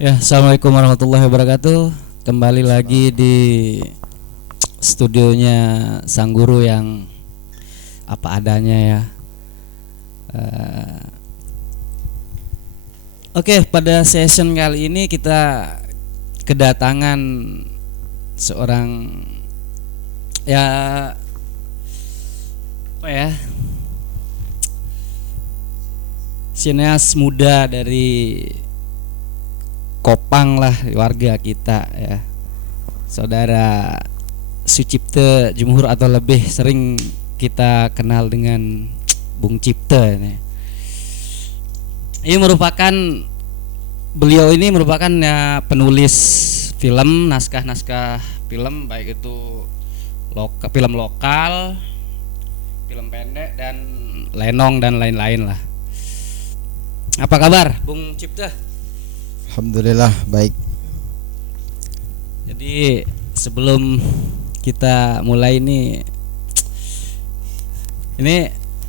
Ya, assalamualaikum warahmatullahi wabarakatuh. Kembali lagi di studionya Sang Guru yang apa adanya ya. Eh, Oke, pada session kali ini kita kedatangan seorang ya apa ya, sineas muda dari Kopang lah, warga kita ya, saudara Sucipte Jumhur atau lebih sering kita kenal dengan Bung Cipte ini. Beliau ini merupakan ya penulis film, naskah-naskah film, baik itu film lokal, film pendek dan lenong dan lain-lain lah. Apa kabar Bung Cipte? Alhamdulillah baik. Jadi sebelum kita mulai ini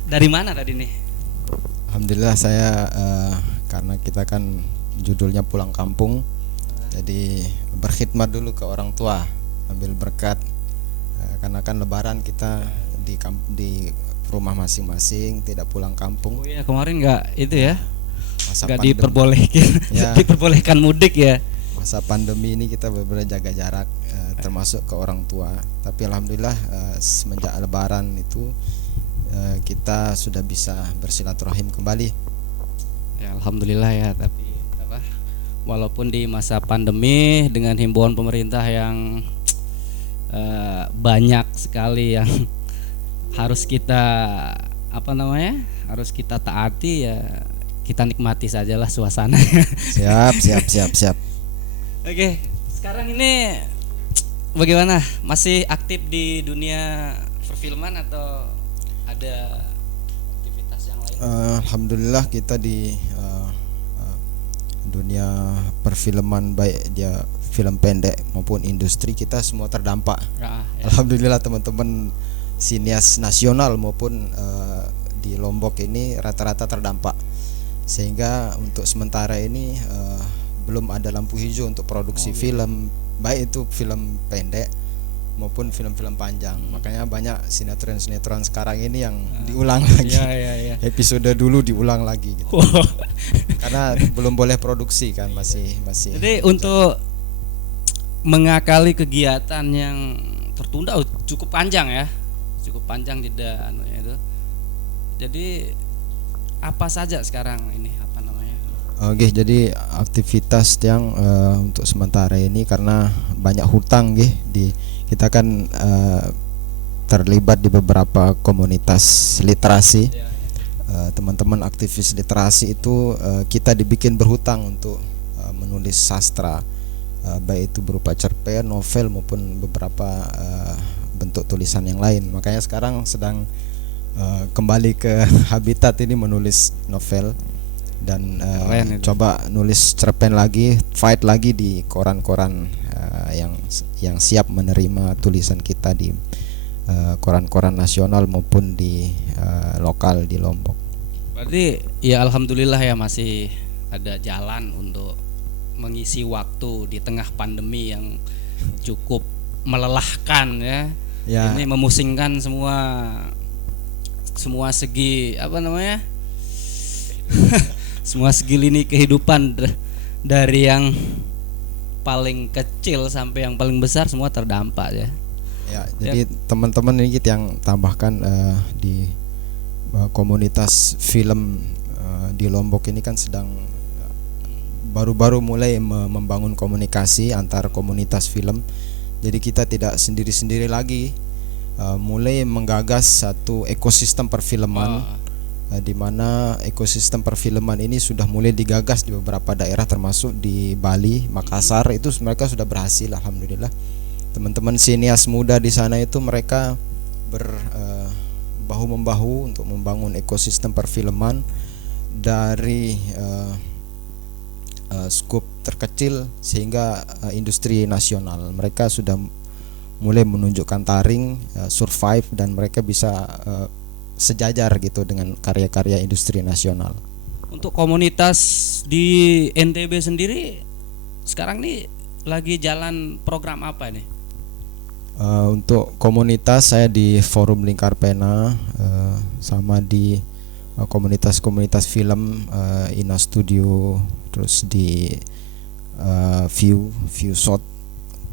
dari mana tadi nih? Alhamdulillah saya karena kita kan judulnya pulang kampung, jadi berkhidmat dulu ke orang tua, ambil berkat, karena kan Lebaran kita di rumah masing-masing, tidak pulang kampung. Oh iya, kemarin nggak itu ya? Nggak Ya, diperbolehkan mudik ya. masa pandemi ini kita benar-benar jaga jarak, termasuk ke orang tua. Tapi alhamdulillah semenjak Lebaran itu kita sudah bisa bersilaturahim kembali. Ya alhamdulillah ya, tapi walaupun di masa pandemi dengan himbauan pemerintah yang banyak sekali yang harus kita harus kita taati ya, kita nikmati sajalah suasananya. Siap. Oke, sekarang ini bagaimana? Masih aktif di dunia perfilman atau ada aktivitas yang lain? Alhamdulillah kita di dunia perfilman, baik dia film pendek maupun industri, kita semua terdampak. Ya. Alhamdulillah teman-teman sinias nasional maupun di Lombok ini rata-rata terdampak, sehingga untuk sementara ini belum ada lampu hijau untuk produksi film, baik itu film pendek maupun film-film panjang. Makanya banyak sinetron-sinetron sekarang ini yang diulang lagi. Ya. Episode dulu diulang lagi gitu. Karena belum boleh produksi kan, masih. Jadi untuk mengakali kegiatan yang tertunda cukup panjang ya. Cukup panjang tidak itu. Jadi apa saja sekarang ini Oke, jadi aktivitas yang untuk sementara ini karena banyak hutang kita kan terlibat di beberapa komunitas literasi. Teman-teman aktivis literasi itu kita dibikin berhutang untuk menulis sastra, baik itu berupa cerpen, novel maupun beberapa bentuk tulisan yang lain. Makanya sekarang sedang kembali ke habitat ini, menulis novel dan coba nulis cerpen lagi, fight lagi di koran-koran yang siap menerima tulisan kita di koran-koran nasional maupun di lokal di Lombok. Berarti ya alhamdulillah ya, masih ada jalan untuk mengisi waktu di tengah pandemi yang cukup melelahkan ya. Ini memusingkan semua segi semua segi lini kehidupan, dari yang paling kecil sampai yang paling besar semua terdampak ya. Ya, jadi teman-teman ini kita yang tambahkan di komunitas film di Lombok ini kan sedang baru-baru mulai membangun komunikasi antar komunitas film. Jadi kita tidak sendiri-sendiri lagi, mulai menggagas satu ekosistem perfilman. Di mana ekosistem perfilman ini sudah mulai digagas di beberapa daerah, termasuk di Bali, Makassar, itu mereka sudah berhasil alhamdulillah. Teman-teman sinias muda di sana itu mereka bahu membahu untuk membangun ekosistem perfilman dari skup terkecil sehingga industri nasional. Mereka sudah mulai menunjukkan taring, survive, dan mereka bisa sejajar gitu dengan karya-karya industri nasional. Untuk komunitas di NTB sendiri sekarang nih lagi jalan program apa nih? Untuk komunitas saya di Forum Lingkar Pena, sama di komunitas-komunitas film, Ina Studio, terus di View Shot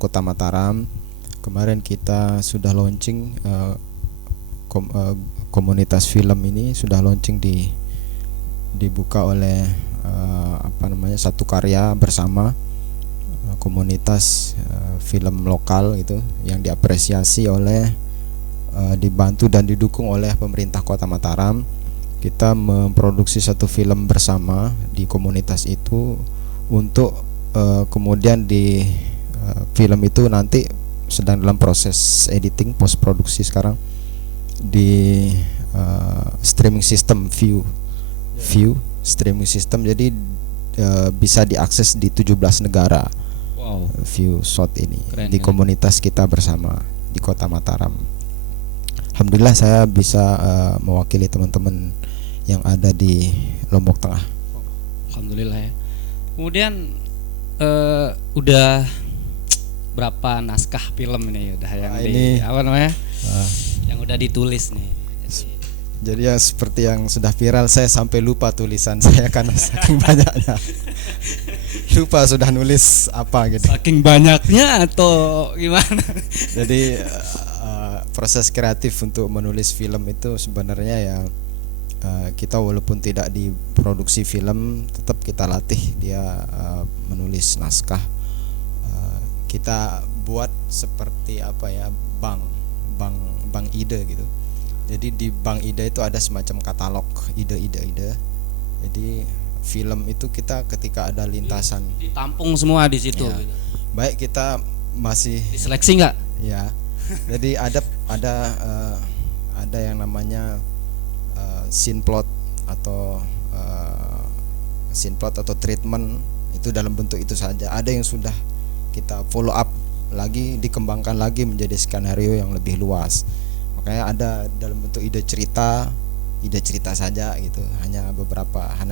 Kota Mataram. Kemarin kita sudah launching, komunitas film ini sudah launching dibuka oleh satu karya bersama komunitas film lokal gitu, yang diapresiasi oleh, dibantu dan didukung oleh pemerintah Kota Mataram. Kita memproduksi satu film bersama di komunitas itu untuk kemudian di film itu nanti sedang dalam proses editing, post produksi sekarang di streaming system View streaming system, jadi bisa diakses di 17 negara. Wow. View Shot ini Keren, di komunitas kita bersama di Kota Mataram. Alhamdulillah saya bisa mewakili teman-teman yang ada di Lombok Tengah. Alhamdulillah ya. Kemudian udah berapa naskah film ini udah yang ini apa namanya? Yang udah ditulis nih. Jadi ya seperti yang sudah viral, saya sampai lupa tulisan saya karena saking banyaknya. Lupa sudah nulis apa gitu. Saking banyaknya atau gimana? Jadi proses kreatif untuk menulis film itu sebenarnya ya, kita walaupun tidak diproduksi film, tetap kita latih dia menulis naskah. Kita buat seperti apa ya, bank ide gitu. Jadi di bank ide itu ada semacam katalog ide. Jadi film itu kita ketika ada lintasan Ditampung semua di situ. Ya, baik kita masih diseleksi nggak? Ya. Jadi ada yang namanya scene plot atau treatment, itu dalam bentuk itu saja. Ada yang sudah kita follow up lagi, dikembangkan lagi menjadi skenario yang lebih luas. Makanya ada dalam bentuk ide cerita saja gitu, hanya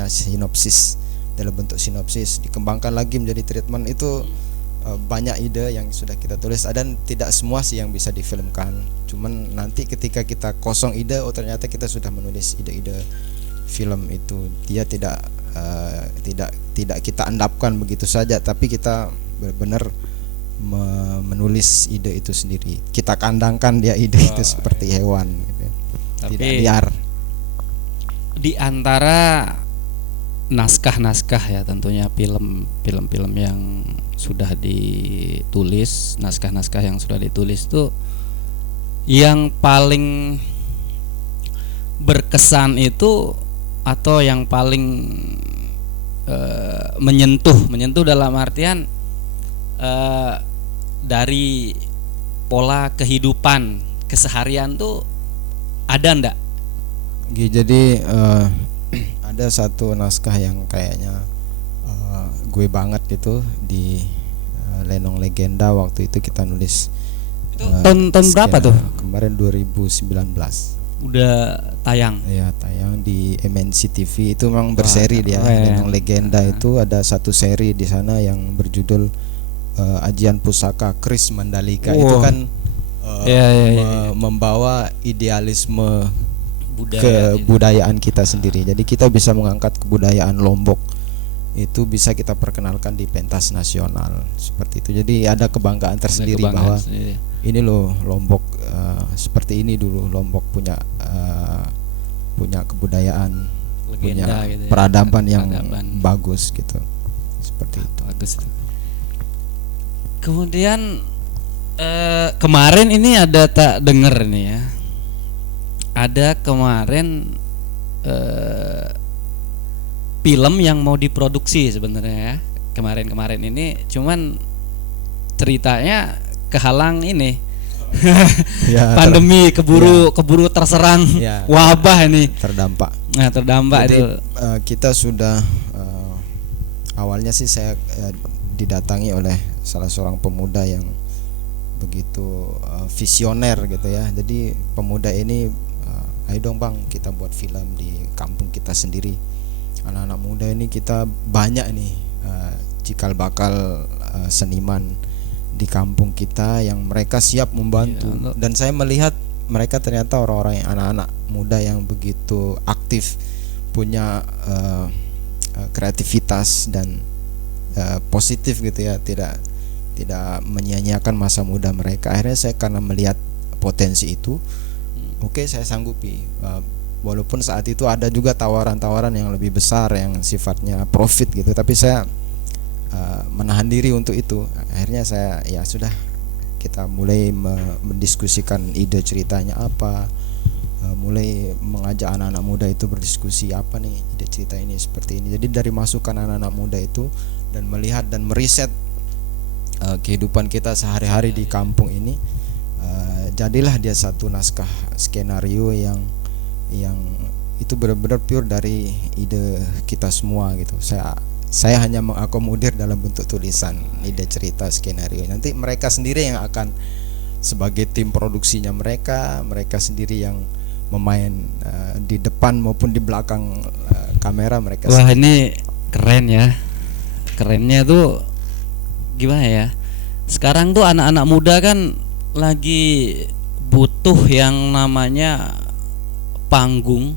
sinopsis, dalam bentuk sinopsis dikembangkan lagi menjadi treatment. Itu banyak ide yang sudah kita tulis, dan tidak semua sih yang bisa difilmkan. Cuman nanti ketika kita kosong ide, ternyata kita sudah menulis ide-ide film itu. Dia tidak kita endapkan begitu saja, tapi kita benar-benar menulis ide itu sendiri. Kita kandangkan dia ide itu seperti hewan gitu. Tapi tidak liar. Di antara naskah-naskah ya, tentunya film-film yang sudah ditulis, naskah-naskah yang sudah ditulis itu yang paling berkesan itu, atau yang paling menyentuh dalam artian dari pola kehidupan keseharian tuh ada ndak? Jadi ada satu naskah yang kayaknya gue banget gitu di Lenong Legenda. Waktu itu kita nulis. Tahun berapa tuh? Kemarin 2019. Udah tayang. Ya, tayang di MNC TV. Itu memang berseri dia. Lenong Legenda itu ada satu seri di sana yang berjudul Ajian Pusaka Kris Mandalika. Itu kan membawa idealisme kebudayaan kita sendiri. Jadi kita bisa mengangkat kebudayaan Lombok, itu bisa kita perkenalkan di pentas nasional seperti itu. Jadi ada kebanggaan tersendiri bahwa ini loh Lombok, seperti ini dulu Lombok punya kebudayaan, legenda, punya gitu ya, peradaban yang bagus gitu. Seperti itu. Bagus itu. Kemudian kemarin ini ada tak denger nih ya. Ada kemarin film yang mau diproduksi sebenarnya ya. Kemarin ini cuman ceritanya kehalang ini. Ya, pandemi, keburu terserang wabah ini. Terdampak. Nah, terdampak. Jadi, itu. Kita sudah awalnya sih saya didatangi oleh salah seorang pemuda yang begitu visioner gitu ya. Jadi pemuda ini, ayo dong bang, kita buat film di kampung kita sendiri. Anak-anak muda ini kita banyak nih cikal bakal seniman di kampung kita yang mereka siap membantu. Dan saya melihat mereka ternyata orang-orang yang anak-anak muda yang begitu aktif, punya kreativitas dan positif gitu ya, tidak menyia-nyiakan masa muda mereka. Akhirnya saya karena melihat potensi itu, oke, saya sanggupi, walaupun saat itu ada juga tawaran-tawaran yang lebih besar yang sifatnya profit gitu, tapi saya menahan diri untuk itu. Akhirnya saya ya sudah, kita mulai mendiskusikan ide ceritanya apa, mulai mengajak anak-anak muda itu berdiskusi apa nih ide cerita ini seperti ini. Jadi dari masukan anak-anak muda itu dan melihat dan meriset kehidupan kita sehari-hari di kampung ini, jadilah dia satu naskah skenario yang itu benar-benar pure dari ide kita semua gitu. Saya hanya mengakomodir dalam bentuk tulisan ide cerita skenario. Nanti mereka sendiri yang akan sebagai tim produksinya, mereka sendiri yang memain di depan maupun di belakang kamera mereka. Wah, ini keren ya. Kerennya tuh gimana ya? Sekarang tuh anak-anak muda kan lagi butuh yang namanya panggung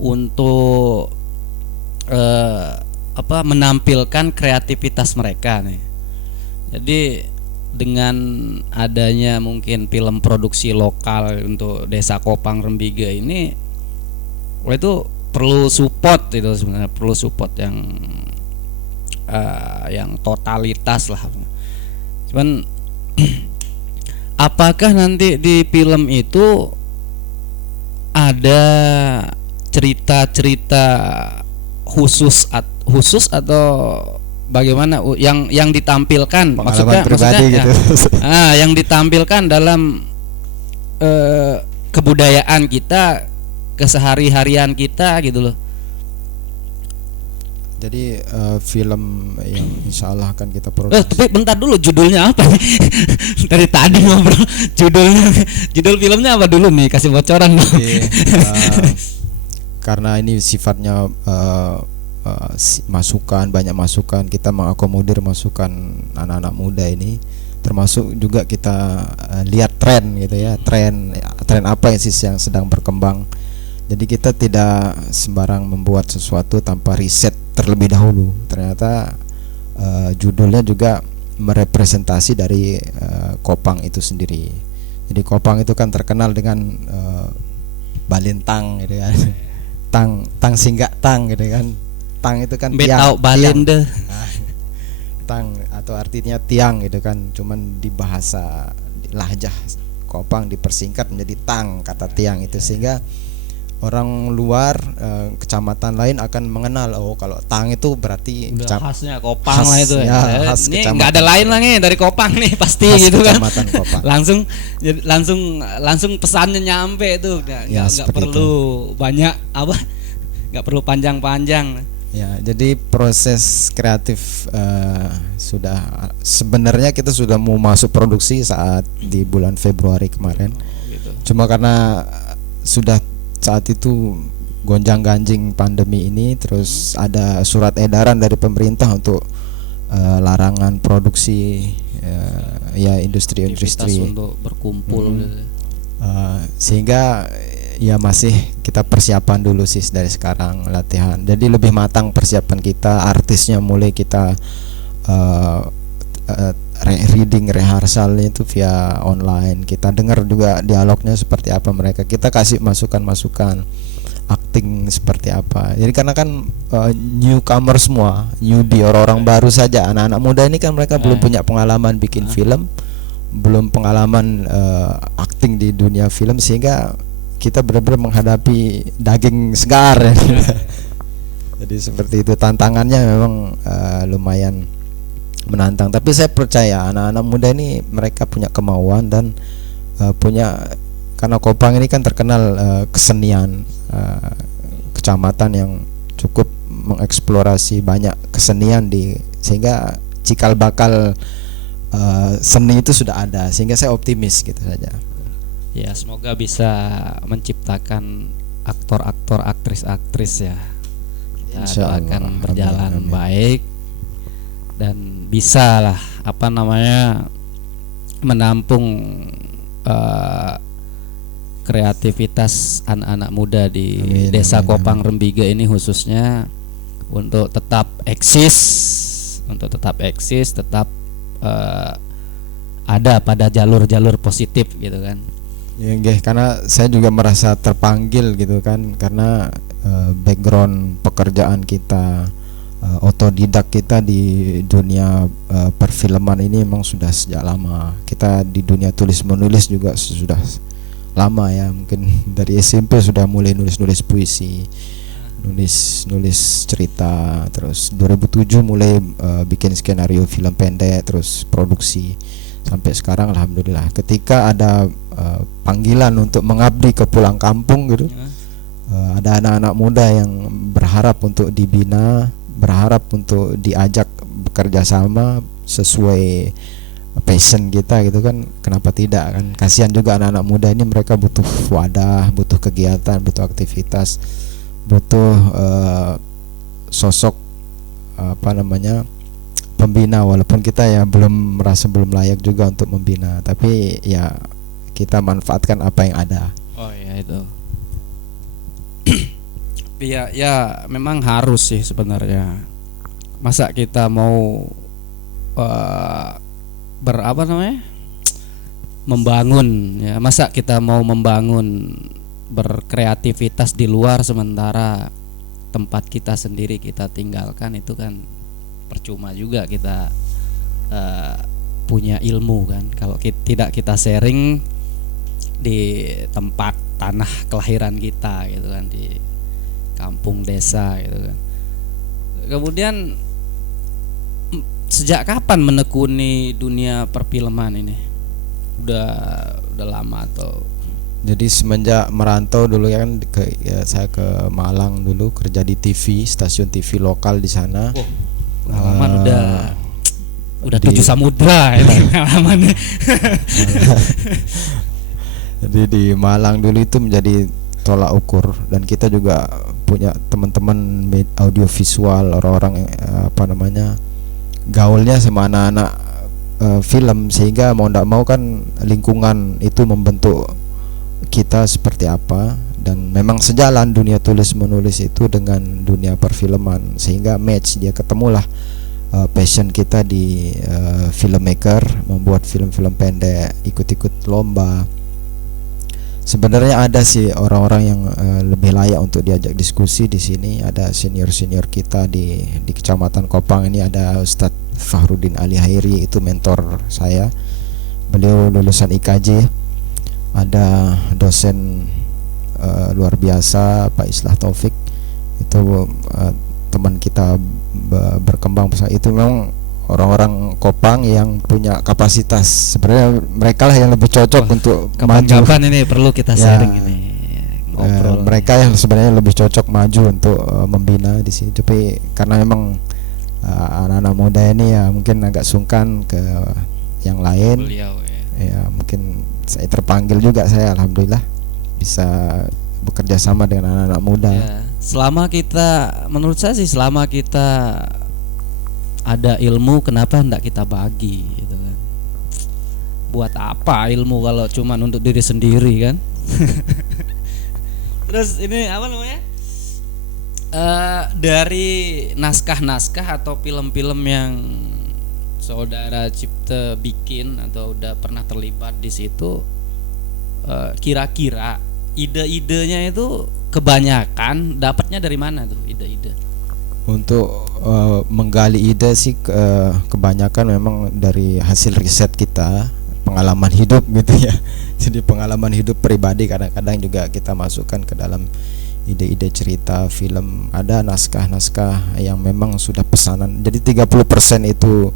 untuk menampilkan kreativitas mereka nih. Jadi dengan adanya mungkin film produksi lokal untuk Desa Kopang Rembiga ini, itu perlu support, itu sebenarnya perlu support yang totalitas lah. Cuman apakah nanti di film itu ada cerita-cerita khusus atau bagaimana yang ditampilkan, maksudnya gitu. Yang ditampilkan dalam kebudayaan kita, kesehari-harian kita gitu loh. Jadi film yang insya Allah akan kita produksi. Tapi bentar dulu, judulnya apa nih? Dari tadi ngobrol judul filmnya apa dulu nih? Kasih bocoran dong. Karena ini sifatnya masukan, banyak masukan, kita mengakomodir masukan anak-anak muda ini, termasuk juga kita lihat tren gitu ya, tren apa yang sedang berkembang. Jadi kita tidak sembarang membuat sesuatu tanpa riset terlebih dahulu. Ternyata judulnya juga merepresentasi dari Kopang itu sendiri. Jadi Kopang itu kan terkenal dengan balintang gitu kan. Tang singgah tang gitu kan. Tang itu kan tiang. Tang atau artinya tiang gitu kan. Cuman di bahasa lahjah Kopang dipersingkat menjadi tang, kata tiang itu, sehingga orang luar kecamatan lain akan mengenal, oh kalau tang itu berarti khasnya Kopang lah itu ya. Khas ini nggak ada lain lagi dari Kopang nih pasti khas gitu kan. Kopang. langsung pesannya nyampe itu, nggak perlu itu. Banyak apa, nggak perlu panjang-panjang. Ya, jadi proses kreatif sudah, sebenarnya kita sudah mau masuk produksi saat di bulan Februari kemarin. Gitu. Cuma karena sudah saat itu gonjang-ganjing pandemi ini, terus ada surat edaran dari pemerintah untuk larangan produksi ya industri untuk berkumpul sehingga ya masih kita persiapan dulu sih dari sekarang, latihan. Jadi lebih matang persiapan kita, artisnya mulai kita reading rehearsal itu via online. Kita dengar juga dialognya seperti apa mereka. Kita kasih masukan-masukan acting seperti apa. Jadi karena kan newcomer semua, newbie, orang-orang baru saja. Anak-anak muda ini kan mereka belum punya pengalaman bikin film, belum pengalaman acting di dunia film, sehingga kita benar-benar menghadapi daging segar. Jadi seperti itu, tantangannya memang lumayan menantang, tapi saya percaya anak-anak muda ini mereka punya kemauan dan punya, karena Kopang ini kan terkenal kesenian, kecamatan yang cukup mengeksplorasi banyak kesenian sehingga cikal bakal seni itu sudah ada, sehingga saya optimis gitu saja. Ya, semoga bisa menciptakan aktor-aktor, aktris-aktris ya. Kita doakan berjalan baik. dan bisa lah menampung kreativitas anak-anak muda di Desa Kopang Rembiga ini, khususnya untuk tetap eksis, tetap ada pada jalur-jalur positif gitu kan. Ya, karena saya juga merasa terpanggil gitu kan, karena background pekerjaan kita, otodidak kita di dunia perfilman ini memang sudah sejak lama. Kita di dunia tulis menulis juga sudah lama ya, mungkin dari SMP sudah mulai nulis puisi, nulis cerita, terus 2007 mulai bikin skenario film pendek, terus produksi sampai sekarang. Alhamdulillah, ketika ada panggilan untuk mengabdi ke pulang kampung gitu, ada anak-anak muda yang berharap untuk dibina, berharap untuk diajak bekerja sama sesuai passion kita gitu kan, kenapa tidak kan. Kasihan juga anak-anak muda ini, mereka butuh wadah, butuh kegiatan, butuh aktivitas, butuh sosok pembina, walaupun kita ya belum layak juga untuk membina, tapi ya kita manfaatkan apa yang ada. Oh ya itu. Ya memang harus sih sebenarnya. Masa kita mau membangun ya, masa kita mau membangun berkreativitas di luar sementara tempat kita sendiri kita tinggalkan, itu kan percuma juga kita punya ilmu kan kalau tidak kita sharing di tempat tanah kelahiran kita gitu kan, di kampung desa gitu kan. Kemudian sejak kapan menekuni dunia perfilman ini? Udah lama atau? Jadi semenjak merantau dulu ya kan, saya ke Malang dulu kerja di TV, stasiun TV lokal di sana. Pengalaman udah 7 samudra ini pengalamannya. Jadi di Malang dulu itu menjadi tolak ukur, dan kita juga punya teman-teman audiovisual, orang-orang gaulnya sama anak-anak film, sehingga mau tidak mau kan lingkungan itu membentuk kita seperti apa. Dan memang sejalan dunia tulis menulis itu dengan dunia perfilman, sehingga match, dia ketemulah passion kita di filmmaker, membuat film-film pendek, ikut-ikut lomba. Sebenarnya ada sih orang-orang yang lebih layak untuk diajak diskusi di sini. Ada senior-senior kita di Kecamatan Kopang ini, ada Ustadz Fahrudin Ali Hairi, itu mentor saya. Beliau lulusan IKJ. Ada dosen luar biasa Pak Islah Taufik, itu teman kita berkembang besar. Itu memang orang-orang Kopang yang punya kapasitas. Sebenarnya mereka lah yang lebih cocok untuk maju. Kapan ini perlu kita sharing ini. Mereka yang sebenarnya lebih cocok maju untuk membina di sini. Tapi karena memang anak-anak muda ini ya mungkin agak sungkan ke yang lain. Beliau, ya mungkin saya terpanggil juga, saya alhamdulillah bisa bekerja sama dengan anak-anak muda. Ya, menurut saya sih selama kita ada ilmu, kenapa hendak kita bagi gitu kan. Buat apa ilmu kalau cuma untuk diri sendiri kan. Terus ini dari naskah-naskah atau film-film yang saudara Cipta bikin atau udah pernah terlibat di situ, kira-kira ide-idenya itu kebanyakan dapatnya dari mana tuh ide-ide? Untuk menggali ide sih kebanyakan memang dari hasil riset kita, pengalaman hidup gitu ya. Jadi pengalaman hidup pribadi kadang-kadang juga kita masukkan ke dalam ide-ide cerita film. Ada naskah-naskah yang memang sudah pesanan. Jadi 30% itu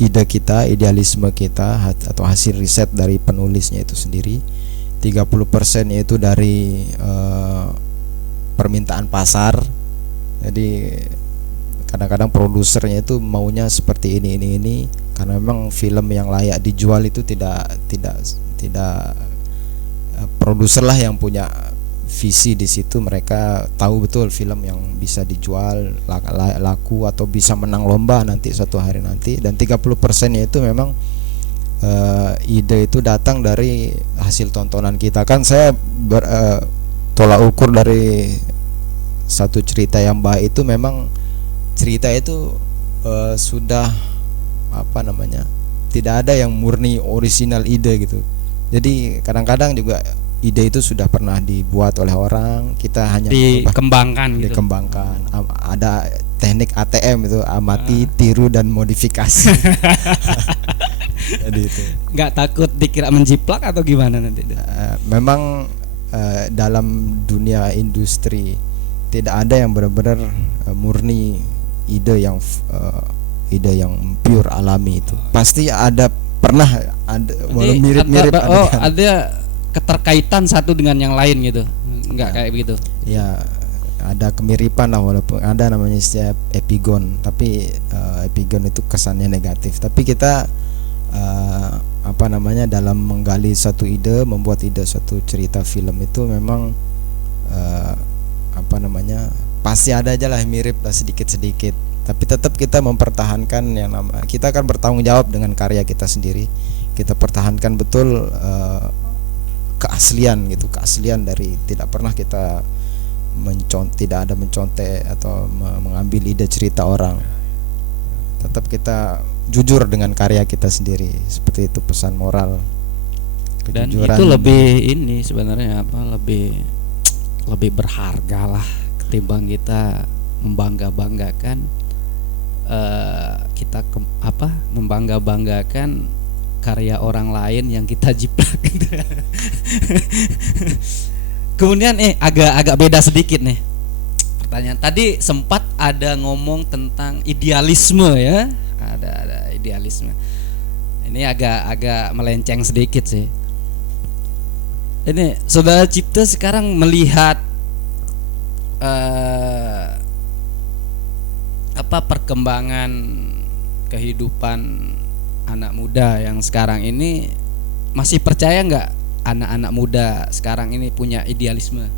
ide kita, idealisme kita atau hasil riset dari penulisnya itu sendiri. 30% itu dari permintaan pasar. Jadi kadang-kadang produsernya itu maunya seperti ini, karena memang film yang layak dijual itu tidak produser lah yang punya visi di situ, mereka tahu betul film yang bisa dijual laku atau bisa menang lomba nanti suatu hari nanti. Dan 30%-nya itu memang ide itu datang dari hasil tontonan kita. Kan saya tolak ukur dari satu cerita yang baik itu memang cerita itu sudah apa namanya, tidak ada yang murni original ide gitu. Jadi kadang-kadang juga ide itu sudah pernah dibuat oleh orang, kita hanya dikembangkan. Ada teknik ATM itu, amati, tiru dan modifikasi. Jadi itu. Nggak takut dikira menjiplak atau gimana nanti? Memang dalam dunia industri tidak ada yang benar-benar murni ide yang pure alami itu. Pasti ada, pernah ada mirip-mirip. Ada keterkaitan satu dengan yang lain gitu. Enggak kayak begitu. Ya, ada kemiripan lah, walaupun ada namanya istilah epigon, tapi epigon itu kesannya negatif. Tapi kita dalam menggali satu ide, membuat ide suatu cerita film itu memang pasti ada aja lah mirip lah sedikit-sedikit. Tapi tetap kita mempertahankan kita akan bertanggung jawab dengan karya kita sendiri. Kita pertahankan betul keaslian dari, tidak pernah kita tidak ada mencontek atau mengambil ide cerita orang. Tetap kita jujur dengan karya kita sendiri, seperti itu pesan moral. Kejujuran. Dan itu lebih ini sebenarnya lebih berharga lah ketimbang kita membanggakan membanggakan karya orang lain yang kita jiplak. Kemudian agak beda sedikit nih pertanyaan. Tadi sempat ada ngomong tentang idealisme ya, ada idealisme. Ini agak melenceng sedikit sih. Ini Saudara Cipta sekarang melihat perkembangan kehidupan anak muda yang sekarang ini, masih percaya nggak anak-anak muda sekarang ini punya idealisme?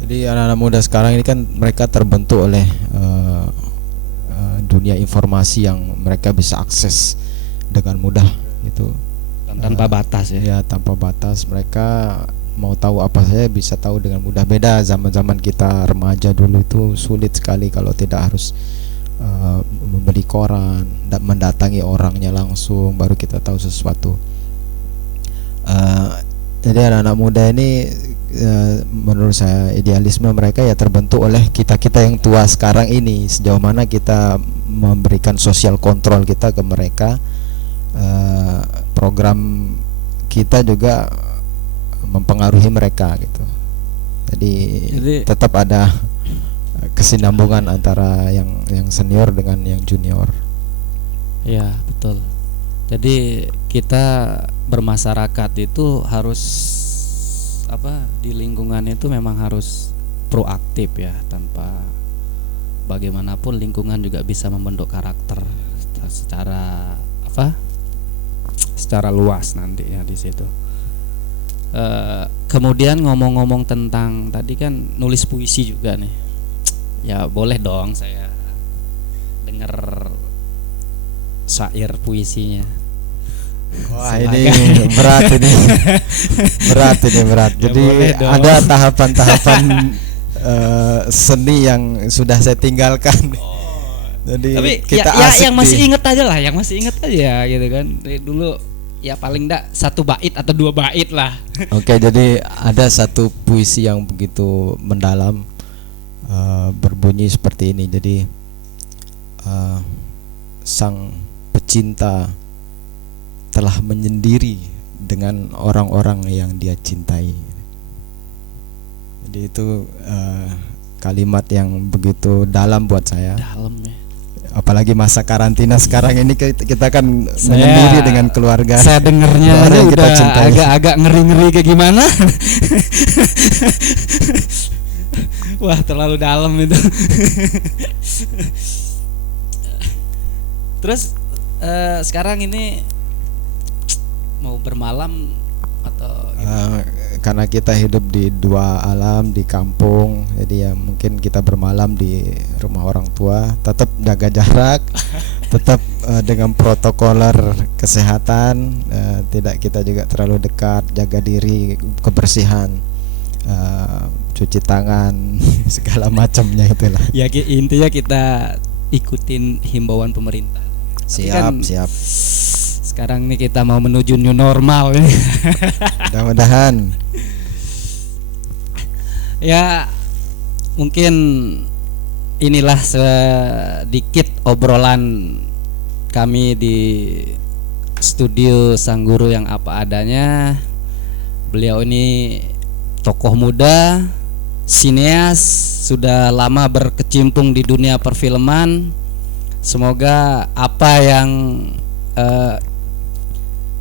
Jadi anak-anak muda sekarang ini kan mereka terbentuk oleh dunia informasi yang mereka bisa akses dengan mudah itu, tanpa batas ya. Ya, tanpa batas. Mereka mau tahu apa saja bisa tahu dengan mudah. Beda zaman-zaman kita remaja dulu, itu sulit sekali kalau tidak harus membeli koran dan mendatangi orangnya langsung baru kita tahu sesuatu. Jadi anak-anak muda ini menurut saya idealisme mereka ya terbentuk oleh kita yang tua sekarang ini. Sejauh mana kita memberikan sosial kontrol kita ke mereka, program kita juga mempengaruhi mereka gitu. Jadi tetap ada kesinambungan antara yang senior dengan yang junior. Ya, betul. Jadi kita bermasyarakat itu harus di lingkungan itu memang harus proaktif ya, tanpa bagaimanapun lingkungan juga bisa membentuk karakter secara luas nanti ya di situ. Kemudian ngomong-ngomong tentang tadi kan nulis puisi juga nih. Ya boleh dong saya dengar syair puisinya. Wah, ini berat ini. Berat. Jadi ya, ada tahapan-tahapan seni yang sudah saya tinggalkan. Jadi tapi kita yang masih inget aja lah, gitu kan. Dulu ya paling enggak 1 bait atau 2 bait lah. Oke, jadi ada satu puisi yang begitu mendalam, berbunyi seperti ini. Jadi sang pecinta telah menyendiri dengan orang-orang yang dia cintai. Jadi itu kalimat yang begitu dalam buat saya. Dalam ya. Apalagi masa karantina sekarang ini, kita kan menyendiri dengan keluarga. Saya dengernya aja udah agak ngeri-ngeri kayak gimana. Wah, terlalu dalam itu. Terus sekarang ini mau bermalam atau karena kita hidup di dua alam, di kampung, jadi ya mungkin kita bermalam di rumah orang tua, tetap jaga jarak, tetap dengan protokoler kesehatan, tidak kita juga terlalu dekat, jaga diri, kebersihan, cuci tangan, segala macamnya itulah. Ya intinya kita ikutin himbauan pemerintah. Siap. Sekarang nih kita mau menuju new normal ya. Mudah-mudahan. Ya mungkin inilah sedikit obrolan kami di studio Sang Guru yang apa adanya. Beliau ini tokoh muda, sineas, sudah lama berkecimpung di dunia perfilman. Semoga apa yang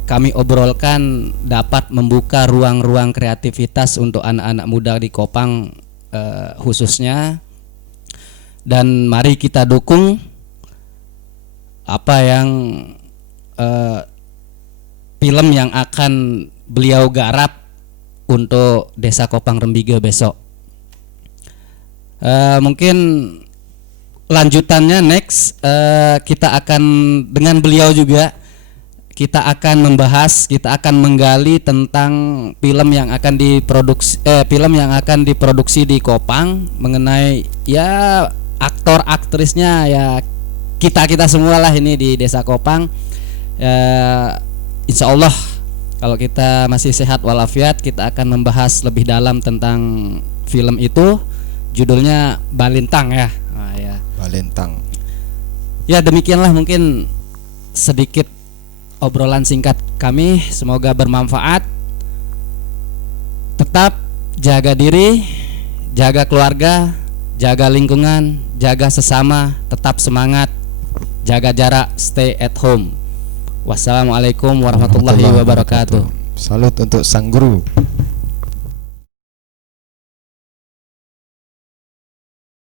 kami obrolkan dapat membuka ruang-ruang kreativitas untuk anak-anak muda di Kopang khususnya, dan mari kita dukung apa yang film yang akan beliau garap untuk Desa Kopang Rembige besok. Mungkin lanjutannya next kita akan dengan beliau juga. Kita akan membahas, kita akan menggali tentang film yang akan diproduksi di Kopang, mengenai ya aktor aktrisnya ya kita semua lah ini di Desa Kopang. Insya Allah kalau kita masih sehat walafiat, kita akan membahas lebih dalam tentang film itu. Judulnya Balintang ya. Ya. Balintang. Ya demikianlah mungkin sedikit obrolan singkat kami, semoga bermanfaat. Tetap jaga diri, jaga keluarga, jaga lingkungan, jaga sesama, tetap semangat, jaga jarak, stay at home. Wassalamualaikum warahmatullahi wabarakatuh. Salut untuk Sang Guru.